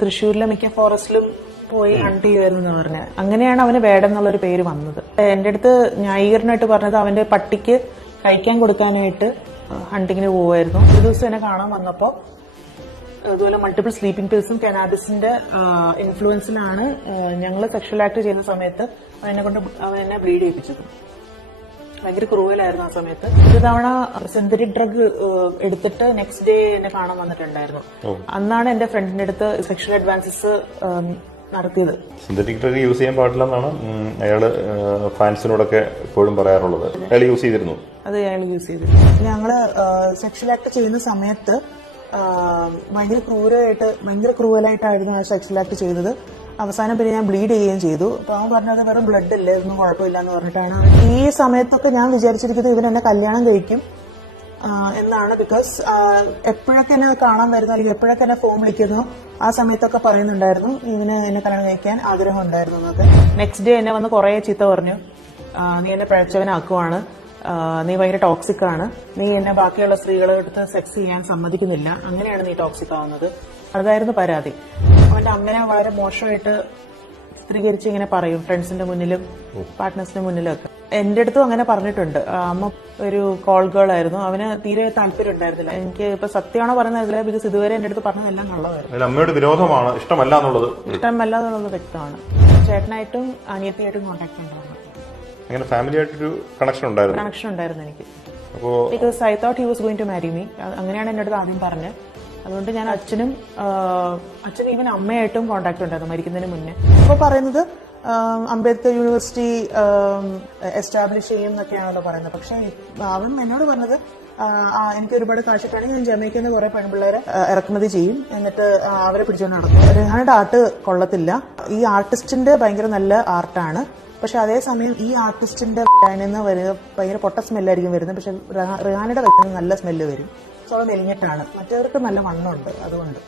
തൃശ്ശൂരിലെ മിക്ക ഫോറസ്റ്റിലും പോയി ഹണ്ട് ചെയ്യുമായിരുന്നു പറഞ്ഞത്. അങ്ങനെയാണ് അവന് വേടൻ എന്നുള്ളൊരു പേര് വന്നത്. എന്റെ അടുത്ത് ന്യായീകരണമായിട്ട് പറഞ്ഞത് അവന്റെ പട്ടിക്ക് കഴിക്കാൻ കൊടുക്കാനായിട്ട് ഹണ്ടിങ്ങിന് പോവായിരുന്നു. ഒരു ദിവസം എന്നെ കാണാൻ വന്നപ്പോ അതുപോലെ മൾട്ടിപ്പിൾ സ്ലീപ്പിംഗ് പിൽസും കനാബിസിന്റെ ഇൻഫ്ലുവൻസിലാണ് ഞങ്ങൾ സെക്ഷൽ ആക്ട് ചെയ്യുന്ന സമയത്ത് അവൻ എന്നെ ബ്ലീഡ് ചെയ്യിപ്പിച്ചത്. ഭയങ്കര ക്രൂവലായിരുന്നു ആ സമയത്ത്. ഒരു തവണ സിന്തറ്റിക് ഡ്രഗ് എടുത്തിട്ട് നെക്സ്റ്റ് ഡേ എന്നെ കാണാൻ വന്നിട്ടുണ്ടായിരുന്നു. അന്നാണ് എന്റെ ഫ്രണ്ടിന്റെ അടുത്ത് സെക്ഷൽ അഡ്വാൻസസ് നടത്തിയത്. സിന്തറ്റിക് ഡ്രഗ് യൂസ് ചെയ്യാൻ പാടില്ലെന്നാണ് അയാള് ഫാൻസിനോടൊക്കെ എപ്പോഴും പറയാറുള്ളത്. അയാൾ യൂസ് ചെയ്തിരുന്നു. അത് അയാൾ യൂസ് ചെയ്തിരുന്നു. ഞങ്ങള് സെക്ഷൽ ആക്ട് ചെയ്യുന്ന സമയത്ത് ഭയങ്കര ക്രൂവലായിട്ടായിരുന്നു ആ സെക്ഷൽ ആക്ട് ചെയ്തത്. അവസാനം പിന്നെ ഞാൻ ബ്ലീഡ് ചെയ്യുകയും ചെയ്തു. അപ്പൊ അവൻ പറഞ്ഞത് വെറും ബ്ലഡ് അല്ലേ, ഒന്നും കുഴപ്പമില്ല എന്ന് പറഞ്ഞിട്ടാണ്. ഈ സമയത്തൊക്കെ ഞാൻ വിചാരിച്ചിരിക്കുന്നത് ഇവൻ എന്നെ കല്യാണം കഴിക്കും എന്നാണ്. ബിക്കോസ് എപ്പോഴൊക്കെ എന്നെ കാണാൻ വരുന്നു അല്ലെങ്കിൽ എപ്പോഴൊക്കെ എന്നെ ഫോൺ വിളിക്കുന്നു ആ സമയത്തൊക്കെ പറയുന്നുണ്ടായിരുന്നു ഇവന് എന്നെ കല്യാണം കഴിക്കാൻ ആഗ്രഹം ഉണ്ടായിരുന്നു എന്നൊക്കെ. നെക്സ്റ്റ് ഡേ എന്നെ വന്ന് കുറെ ചീത്ത പറഞ്ഞു. നീ എന്നെ പഴച്ചവനാക്കുവാണ്, നീ ഭയങ്കര ടോക്സിക് ആണ്, നീ എന്നെ ബാക്കിയുള്ള സ്ത്രീകളെടുത്ത് സെക്സ് ചെയ്യാൻ സമ്മതിക്കുന്നില്ല, അങ്ങനെയാണ് നീ ടോക്സിക് ആവുന്നത്. അതായിരുന്നു പരാതി. അവന്റെ അമ്മനെ വളരെ മോശമായിട്ട് ചിത്രീകരിച്ച് ഇങ്ങനെ പറയും ഫ്രണ്ട്സിന്റെ മുന്നിലും പാർട്ട്നേഴ്സിന്റെ മുന്നിലും ഒക്കെ. എന്റെ അടുത്തും അങ്ങനെ പറഞ്ഞിട്ടുണ്ട്. അമ്മ ഒരു കോൾ ഗേൾ ആയിരുന്നു. അവന് തീരെ താല്പര്യം ഉണ്ടായിരുന്നില്ല. എനിക്ക് ഇപ്പൊ സത്യമാണോ പറയുന്നത് ബിക്കോസ് ഇതുവരെ എന്റെ അടുത്ത് പറഞ്ഞതെല്ലാം കള്ളമായിരുന്നു. അമ്മയുടെ വിരോധമാണ്, ഇഷ്ടമല്ല എന്നുള്ളത് വ്യക്തമാണ്. ചേട്ടനായിട്ടും അനിയത്തിയായിട്ടും കോൺടാക്ട് ഉണ്ടായിരുന്നു. അങ്ങനെ ഫാമിലി ആയിട്ടൊരു കണക്ഷൻ ഉണ്ടായിരുന്നു എനിക്ക്. Because I thought he was going to marry me. അങ്ങനെയാണ് എന്റെ അടുത്ത് ആദ്യം പറഞ്ഞത്. അതുകൊണ്ട് ഞാൻ അച്ഛനും ഈവൻ അമ്മയായിട്ടും കോൺടാക്ട് ഉണ്ടായിരുന്നു മരിക്കുന്നതിന് മുന്നേ. അപ്പൊ പറയുന്നത് അംബേദ്കർ യൂണിവേഴ്സിറ്റി എസ്റ്റാബ്ലിഷ് ചെയ്യും എന്നൊക്കെയാണല്ലോ പറയുന്നത്. പക്ഷെ അവൻ എന്നോട് പറഞ്ഞത് എനിക്ക് ഒരുപാട് കാശിട്ടാണ് ഞാൻ ജമൈക്കിൽ നിന്ന് കുറെ പെൺപിള്ളേരെ ഇറക്കുമതി ചെയ്യും, എന്നിട്ട് അവരെ പിടിച്ചുകൊണ്ട് നടക്കും. റിഹാനയുടെ ആർട്ട് കൊള്ളത്തില്ല. ഈ ആർട്ടിസ്റ്റിന്റെ ഭയങ്കര നല്ല ആർട്ടാണ്. പക്ഷെ അതേസമയം ഈ ആർട്ടിസ്റ്റിന്റെ നിന്ന് വരുന്ന ഭയങ്കര പൊട്ട സ്മെല്ലായിരിക്കും വരുന്നത്. പക്ഷെ റിഹാനയുടെ വയ്ക്കുന്ന നല്ല സ്മെല്ല് വരും. സോ അത് മെലിഞ്ഞിട്ടാണ്. മറ്റവർക്ക് നല്ല വണ്ണമുണ്ട് അതുകൊണ്ട്.